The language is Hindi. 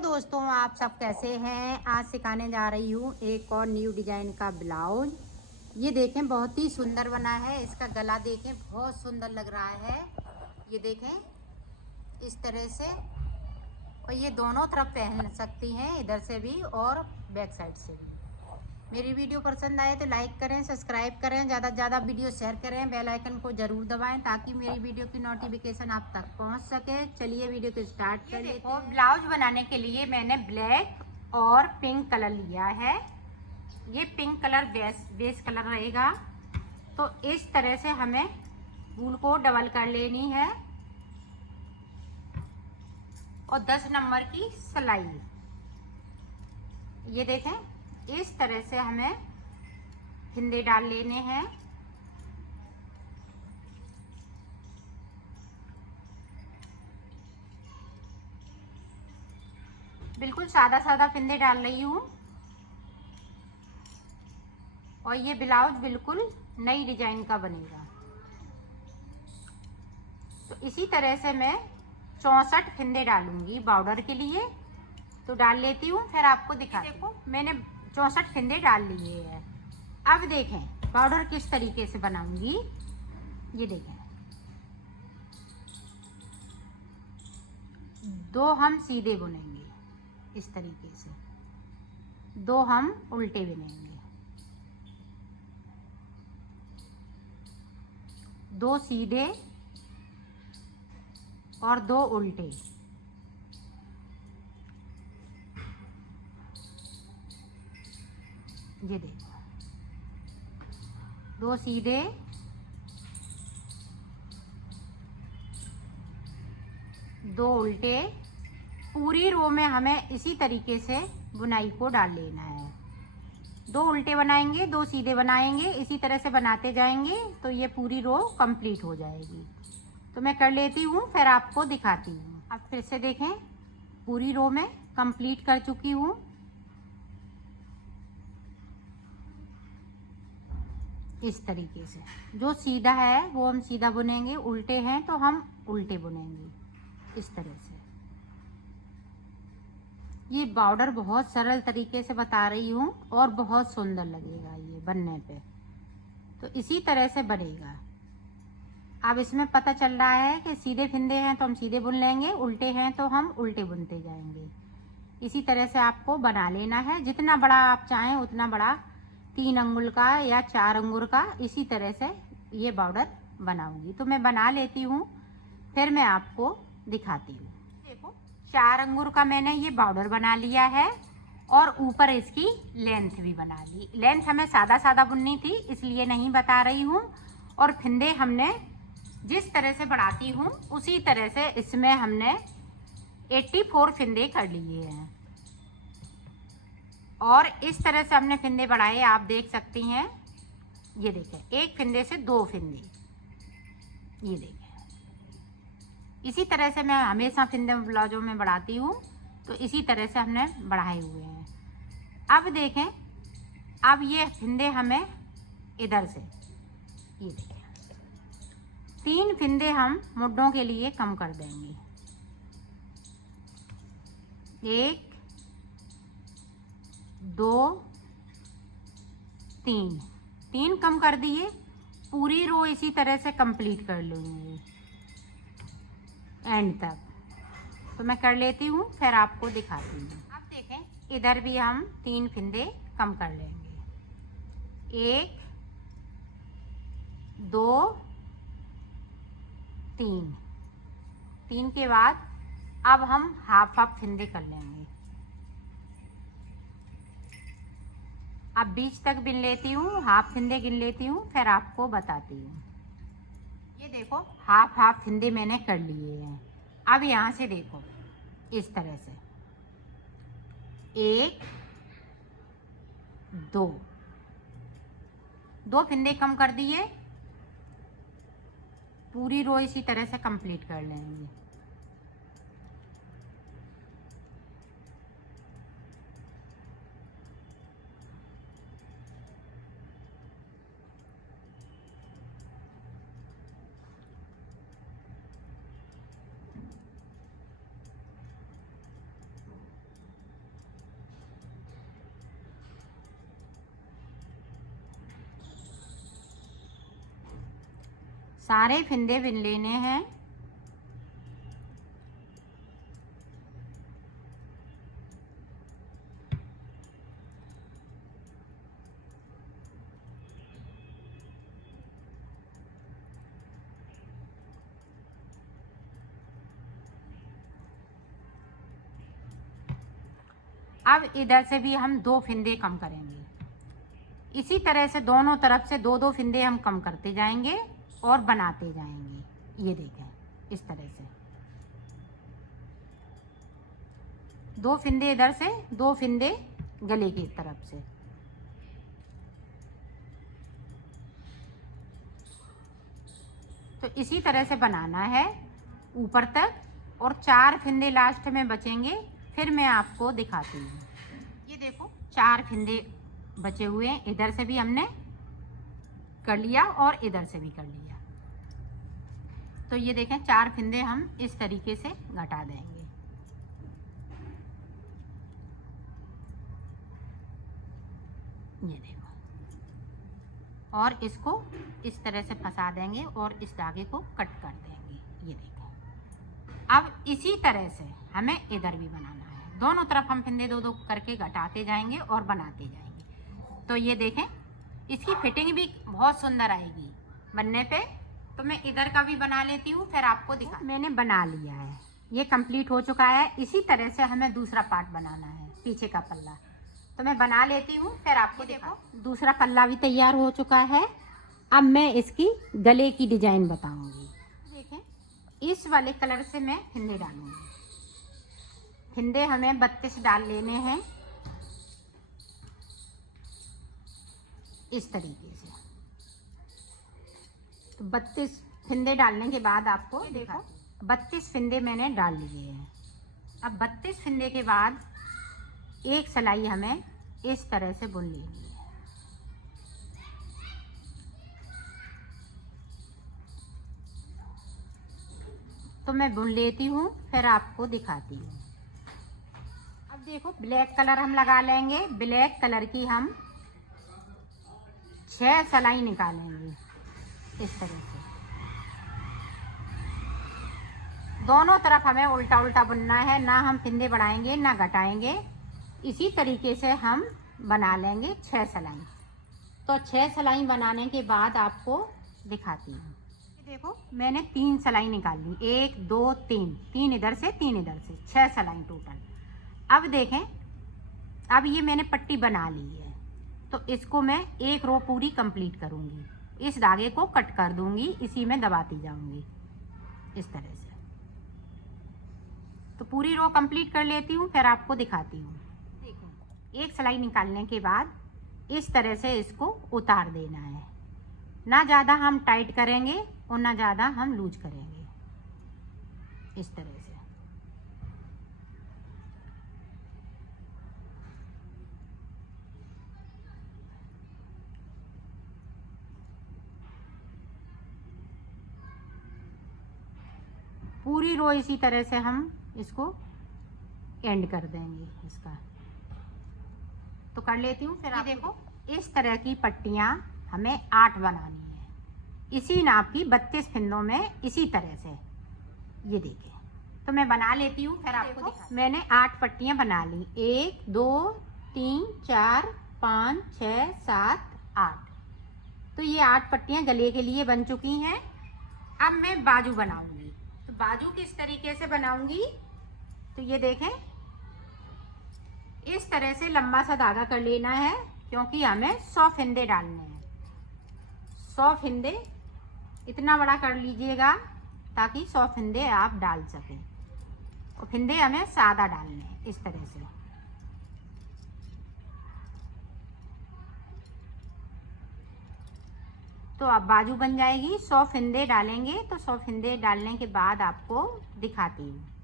दोस्तों, आप सब कैसे हैं। आज सिखाने जा रही हूँ एक और न्यू डिजाइन का ब्लाउज। ये देखें, बहुत ही सुंदर बना है। इसका गला देखें, बहुत सुंदर लग रहा है। ये देखें इस तरह से, और ये दोनों तरफ पहन सकती हैं, इधर से भी और बैक साइड से भी। मेरी वीडियो पसंद आए तो लाइक करें, सब्सक्राइब करें, ज़्यादा से ज़्यादा वीडियो शेयर करें, बेल आइकन को ज़रूर दबाएं ताकि मेरी वीडियो की नोटिफिकेशन आप तक पहुंच सके। चलिए वीडियो को स्टार्ट कर लेते हैं। ब्लाउज बनाने के लिए मैंने ब्लैक और पिंक कलर लिया है। ये पिंक कलर बेस कलर रहेगा। तो इस तरह से हमें वूल को डबल कर लेनी है और 10 नंबर की सिलाई। ये देखें, इस तरह से हमें फिंदे डाल लेने हैं। बिल्कुल सादा सादा फिंदे डाल रही हूँ। और ये ब्लाउज बिल्कुल नई डिजाइन का बनेगा। तो इसी तरह से मैं 64 फिंदे डालूंगी बॉर्डर के लिए। तो डाल लेती हूँ, फिर आपको दिखा। देखो, मैंने 64 फिंदे डाल लिए हैं। अब देखें बॉर्डर किस तरीके से बनाऊंगी। ये देखें, 2 हम सीधे बुनेंगे इस तरीके से, 2 हम उल्टे बुनेंगे, 2 सीधे और 2 उल्टे। ये देखो, 2 सीधे, 2 उल्टे। पूरी रो में हमें इसी तरीके से बुनाई को डाल लेना है। 2 उल्टे बनाएंगे, 2 सीधे बनाएंगे, इसी तरह से बनाते जाएंगे तो ये पूरी रो कंप्लीट हो जाएगी। तो मैं कर लेती हूँ, फिर आपको दिखाती हूँ। अब फिर से देखें, पूरी रो में कंप्लीट कर चुकी हूँ। इस तरीके से जो सीधा है वो हम सीधा बुनेंगे, उल्टे हैं तो हम उल्टे बुनेंगे इस तरह से। ये बॉर्डर बहुत सरल तरीके से बता रही हूँ और बहुत सुंदर लगेगा ये बनने पे। तो इसी तरह से बनेगा। अब इसमें पता चल रहा है कि सीधे फिंदे हैं तो हम सीधे बुन लेंगे, उल्टे हैं तो हम उल्टे बुनते जाएंगे। इसी तरह से आपको बना लेना है। जितना बड़ा आप चाहें उतना बड़ा, 3 अंगुल का या 4 अंगुल का, इसी तरह से ये बॉर्डर बनाऊंगी। तो मैं बना लेती हूँ, फिर मैं आपको दिखाती हूँ। देखो, 4 अंगुल का मैंने ये बॉर्डर बना लिया है और ऊपर इसकी लेंथ भी बना ली। लेंथ हमें सादा सादा बुननी थी, इसलिए नहीं बता रही हूँ। और फिंदे हमने जिस तरह से बढ़ाती हूँ उसी तरह से इसमें हमने 84 फिंदे कर लिए हैं। और इस तरह से हमने फिंदे बढ़ाए, आप देख सकती हैं। ये देखें, 1 फिंदे से 2 फिंदे। ये देखें, इसी तरह से मैं हमेशा फिंदे ब्लाउजों में बढ़ाती हूँ। तो इसी तरह से हमने बढ़ाए हुए हैं। अब देखें, अब ये फिंदे हमें इधर से, ये देखें, 3 फिंदे हम मुड्ढों के लिए कम कर देंगे। 1 2 3 कम कर दिए। पूरी रो इसी तरह से कंप्लीट कर लूँगी एंड तक। तो मैं कर लेती हूँ, फिर आपको दिखाती हूँ। अब देखें, इधर भी हम 3 फिंदे कम कर लेंगे। 1 2 3 के बाद अब हम हाफ फिंदे कर लेंगे। अब बीच तक बिन लेती हूँ, हाफ फिंदे गिन लेती हूँ, फिर आपको बताती हूँ। ये देखो, हाफ फिंदे मैंने कर लिए हैं। अब यहाँ से देखो, इस तरह से 1 2 फिंदे कम कर दिए। पूरी रो इसी तरह से कंप्लीट कर लेंगे। सारे फंदे बिन लेने हैं। अब इधर से भी हम 2 फंदे कम करेंगे। इसी तरह से दोनों तरफ से 2-2 फंदे हम कम करते जाएंगे और बनाते जाएंगे। ये देखें, इस तरह से 2 फंदे इधर से, 2 फंदे गले की तरफ से। तो इसी तरह से बनाना है ऊपर तक, और 4 फंदे लास्ट में बचेंगे, फिर मैं आपको दिखाती हूँ। ये देखो 4 फंदे बचे हुए हैं, इधर से भी हमने कर लिया और इधर से भी कर लिया। तो ये देखें 4 फंदे हम इस तरीके से घटा देंगे। ये देखो, और इसको इस तरह से फंसा देंगे और इस धागे को कट कर देंगे। ये देखो, अब इसी तरह से हमें इधर भी बनाना है। दोनों तरफ हम फंदे 2-2 करके घटाते जाएंगे और बनाते जाएंगे। तो ये देखें, इसकी फिटिंग भी बहुत सुंदर आएगी बनने पे। तो मैं इधर का भी बना लेती हूँ, फिर आपको दिखा। मैंने बना लिया है, ये कंप्लीट हो चुका है। इसी तरह से हमें दूसरा पार्ट बनाना है, पीछे का पल्ला। तो मैं बना लेती हूँ, फिर आपको देखो। दूसरा पल्ला भी तैयार हो चुका है। अब मैं इसकी गले की डिजाइन बताऊंगी। देखें, इस वाले कलर से मैं फंदे डालूंगी। फंदे हमें 32 डाल लेने हैं, इस तरीके से। तो 32 फंदे डालने के बाद आपको देखो 32 फंदे मैंने डाल लिए हैं। अब 32 फंदे के बाद एक सिलाई हमें इस तरह से बुन लेनी है। तो मैं बुन लेती हूँ, फिर आपको दिखाती हूँ। अब देखो, ब्लैक कलर हम लगा लेंगे। ब्लैक कलर की हम 6 सिलाई निकालेंगे इस तरह से। दोनों तरफ हमें उल्टा उल्टा बुनना है, ना हम फंदे बढ़ाएंगे ना घटाएंगे। इसी तरीके से हम बना लेंगे 6 सिलाई। तो 6 सिलाई बनाने के बाद आपको दिखाती हूँ। देखो, मैंने 3 सिलाई निकाल ली, 1 2 3, 3 इधर से 3 इधर से, 6 सिलाई टोटल। अब देखें, अब ये मैंने पट्टी बना ली है, तो इसको मैं एक रो पूरी कंप्लीट करूँगी। इस धागे को कट कर दूंगी, इसी में दबाती जाऊंगी इस तरह से। तो पूरी रो कंप्लीट कर लेती हूँ, फिर आपको दिखाती हूँ। देखो, एक सिलाई निकालने के बाद इस तरह से इसको उतार देना है। ना ज़्यादा हम टाइट करेंगे और ना ज़्यादा हम लूज करेंगे, इस तरह से। पूरी रो इसी तरह से हम इसको एंड कर देंगे इसका। तो कर लेती हूँ, फिर आप देखो। इस तरह की पट्टियाँ हमें 8 बनानी है, इसी नाप की 32 फंदों में, इसी तरह से। ये देखिए, तो मैं बना लेती हूँ, फिर आपको दिखा। मैंने 8 पट्टियाँ बना ली, 1 2 3 4 5 6 7 8। तो ये 8 पट्टियाँ गले के लिए बन चुकी हैं। अब मैं बाजू बनाऊंगी। तो बाजू किस तरीके से बनाऊंगी, तो ये देखें, इस तरह से लंबा सा धागा कर लेना है, क्योंकि हमें 100 फंदे डालने हैं। 100 फंदे इतना बड़ा कर लीजिएगा ताकि 100 फंदे आप डाल सकें। और फंदे हमें सादा डालने हैं इस तरह से। तो अब बाजू बन जाएगी। 100 फंदे डालेंगे, तो 100 फंदे डालने के बाद आपको दिखाती हूँ।